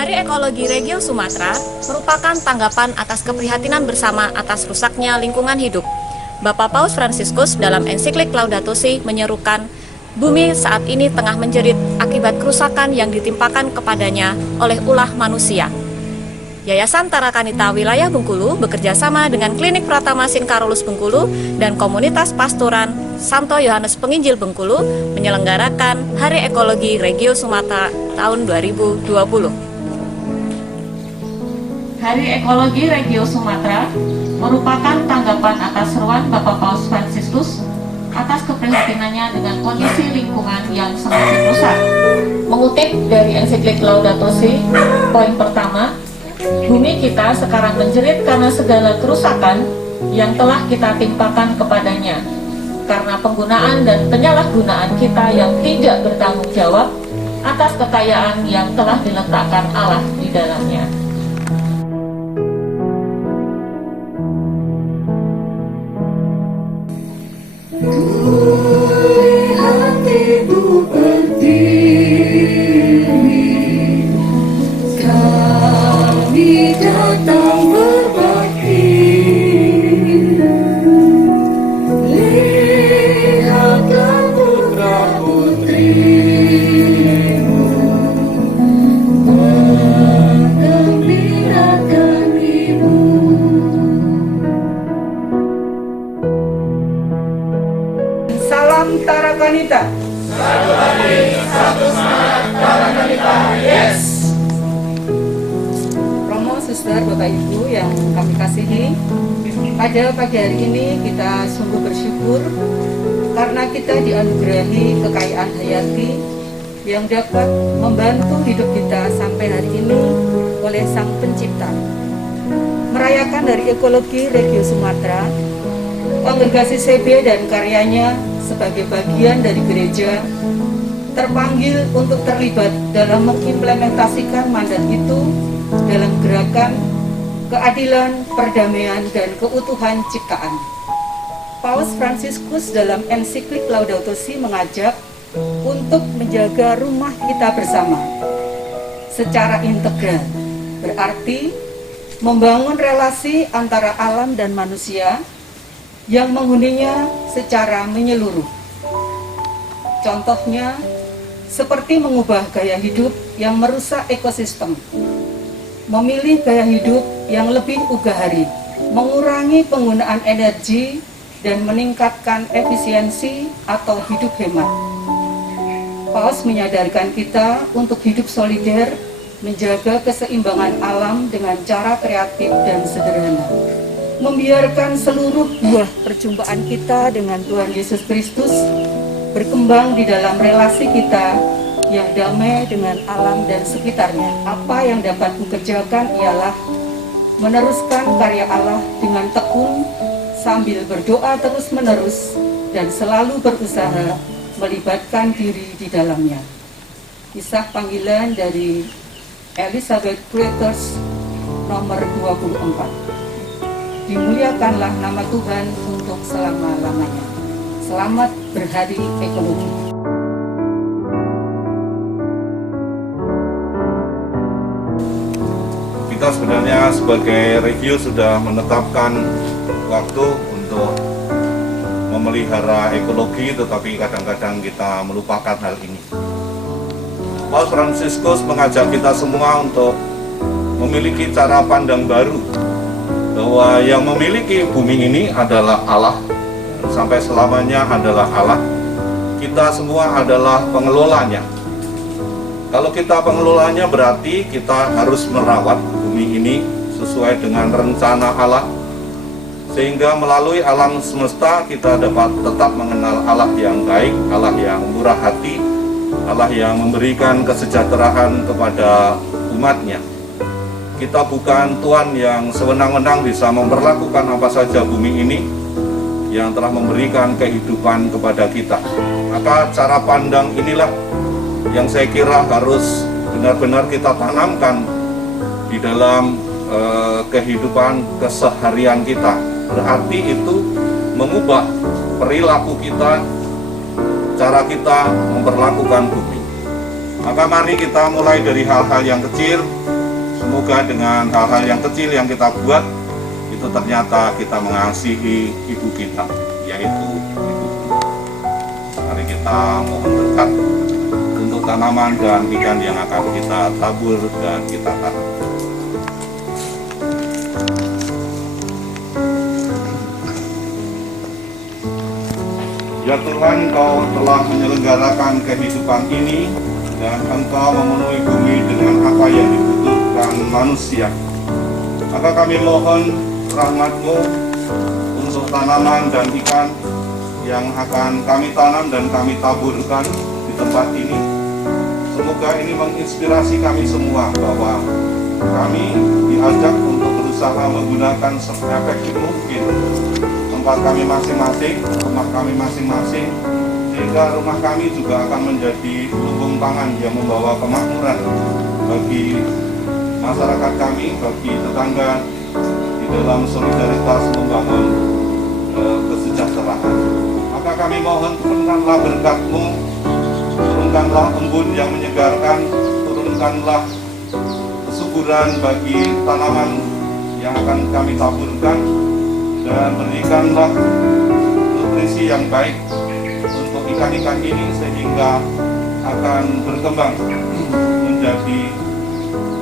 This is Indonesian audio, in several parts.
Hari Ekologi Regio Sumatera merupakan tanggapan atas keprihatinan bersama atas rusaknya lingkungan hidup. Bapak Paus Fransiskus dalam ensiklik Laudato Si menyerukan, bumi saat ini tengah menjerit akibat kerusakan yang ditimpakan kepadanya oleh ulah manusia. Yayasan Tarakanita Wilayah Bengkulu bekerja sama dengan Klinik Pratama Sinkarolus Bengkulu dan Komunitas Pastoran Santo Yohanes Penginjil Bengkulu menyelenggarakan Hari Ekologi Regio Sumatera tahun 2020. Hari Ekologi Regio Sumatera merupakan tanggapan atas seruan Bapak Paus Fransiskus atas keprihatinannya dengan kondisi lingkungan yang semakin rusak. Mengutip dari ensiklik Laudato Si, poin pertama, bumi kita sekarang menjerit karena segala kerusakan yang telah kita timpakan kepadanya, karena penggunaan dan penyalahgunaan kita yang tidak bertanggung jawab atas kekayaan yang telah diletakkan Allah di dalamnya. Hatiku berdiri, kami datang berbakti. Lihatlah putra putrimu menggembirakan ibu. Salam Tarakanita. Satu hati, satu semangat, Tarakanita, yes! Romo, Suster, Bapak Ibu yang kami kasihi, pada pagi hari ini kita sungguh bersyukur karena kita dianugerahi kekayaan hayati yang dapat membantu hidup kita sampai hari ini oleh Sang Pencipta. Merayakan Hari Ekologi Regio Sumatera, Kongregasi CB dan karyanya sebagai bagian dari gereja terpanggil untuk terlibat dalam mengimplementasikan mandat itu dalam gerakan keadilan, perdamaian, dan keutuhan ciptaan. Paus Fransiskus dalam ensiklik Laudato Si mengajak untuk menjaga rumah kita bersama secara integral, berarti membangun relasi antara alam dan manusia yang menghuninya secara menyeluruh. Contohnya, seperti mengubah gaya hidup yang merusak ekosistem, memilih gaya hidup yang lebih ugahari, mengurangi penggunaan energi, dan meningkatkan efisiensi atau hidup hemat. Paus menyadarkan kita untuk hidup solider, menjaga keseimbangan alam dengan cara kreatif dan sederhana. Membiarkan seluruh buah perjumpaan kita dengan Tuhan Yesus Kristus berkembang di dalam relasi kita yang damai dengan alam dan sekitarnya. Apa yang dapat dikerjakan ialah meneruskan karya Allah dengan tekun sambil berdoa terus-menerus dan selalu berusaha melibatkan diri di dalamnya. Kisah panggilan dari Elizabeth Craters nomor 24. Dimuliakanlah nama Tuhan untuk selama-lamanya. Selamat berhari ekologi. Kita sebenarnya sebagai Regio sudah menetapkan waktu untuk memelihara ekologi, tetapi kadang-kadang kita melupakan hal ini. Paus Fransiskus mengajak kita semua untuk memiliki cara pandang baru, bahwa yang memiliki bumi ini adalah Allah, sampai selamanya adalah Allah. Kita semua adalah pengelolanya. Kalau kita pengelolanya berarti kita harus merawat bumi ini sesuai dengan rencana Allah, sehingga melalui alam semesta kita dapat tetap mengenal Allah yang baik, Allah yang murah hati, Allah yang memberikan kesejahteraan kepada umatnya. Kita bukan Tuhan yang sewenang-wenang bisa memperlakukan apa saja bumi ini yang telah memberikan kehidupan kepada kita. Maka cara pandang inilah yang saya kira harus benar-benar kita tanamkan di dalam kehidupan keseharian kita. Berarti itu mengubah perilaku kita, cara kita memperlakukan bumi. Maka mari kita mulai dari hal-hal yang kecil. Semoga dengan hal-hal yang kecil yang kita buat, itu ternyata kita mengasihi ibu kita, yaitu ibu. Mari kita mohon berkat untuk tanaman dan ikan yang akan kita tabur dan kita tanam. Ya Tuhan, Engkau telah menyelenggarakan kehidupan ini dan Engkau memenuhi bumi dengan apa yang dibutuhkan manusia. Maka kami mohon rahmat-Mu untuk tanaman dan ikan yang akan kami tanam dan kami taburkan di tempat ini. Semoga ini menginspirasi kami semua bahwa kami diajak untuk berusaha menggunakan seefektif mungkin tempat kami masing-masing, rumah kami masing-masing, sehingga rumah kami juga akan menjadi lumbung pangan yang membawa kemakmuran bagi masyarakat kami, bagi tetangga, di dalam solidaritas membangun kesejahteraan. Maka kami mohon turunkanlah berkat-Mu, turunkanlah embun yang menyegarkan, turunkanlah kesuburan bagi tanaman yang akan kami taburkan, dan berikanlah nutrisi yang baik untuk ikan-ikan ini sehingga akan berkembang menjadi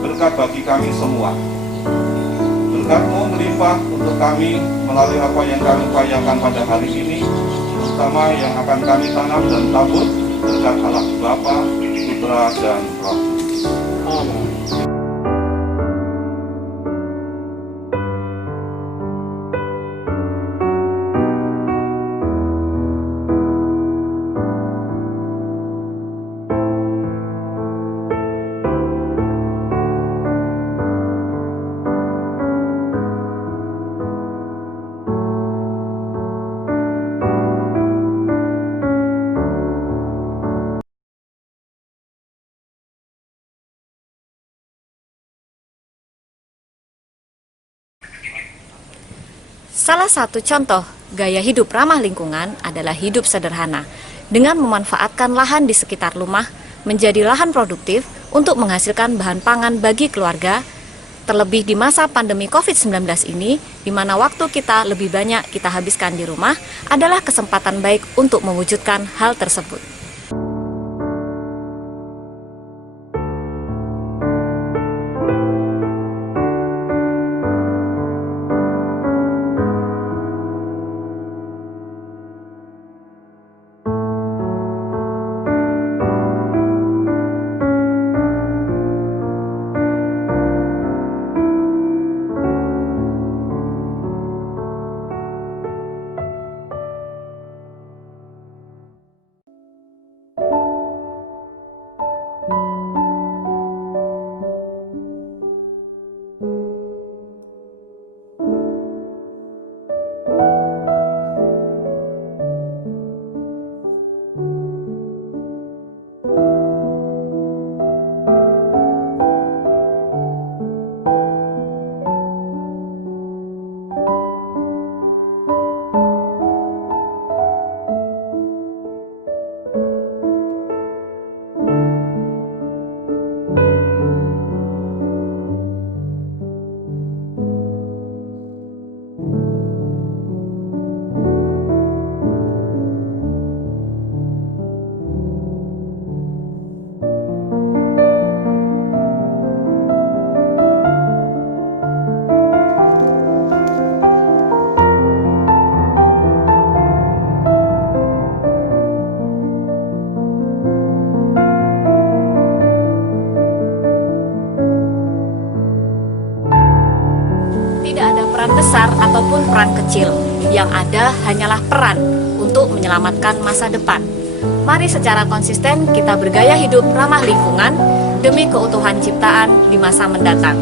berkat bagi kami semua. Berkat-Mu melimpah untuk kami melalui apa yang kami upayakan pada hari ini, terutama yang akan kami tanam dan tabur, berkat Allah Bapa, Putra, dan Roh Kudus. Amin. Salah satu contoh gaya hidup ramah lingkungan adalah hidup sederhana dengan memanfaatkan lahan di sekitar rumah menjadi lahan produktif untuk menghasilkan bahan pangan bagi keluarga, terlebih di masa pandemi COVID-19 ini, di mana waktu kita lebih banyak kita habiskan di rumah, adalah kesempatan baik untuk mewujudkan hal tersebut. Peran besar ataupun peran kecil, yang ada hanyalah peran untuk menyelamatkan masa depan. Mari secara konsisten kita bergaya hidup ramah lingkungan demi keutuhan ciptaan di masa mendatang.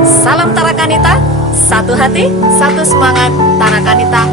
Salam Tarakanita, satu hati, satu semangat, Tarakanita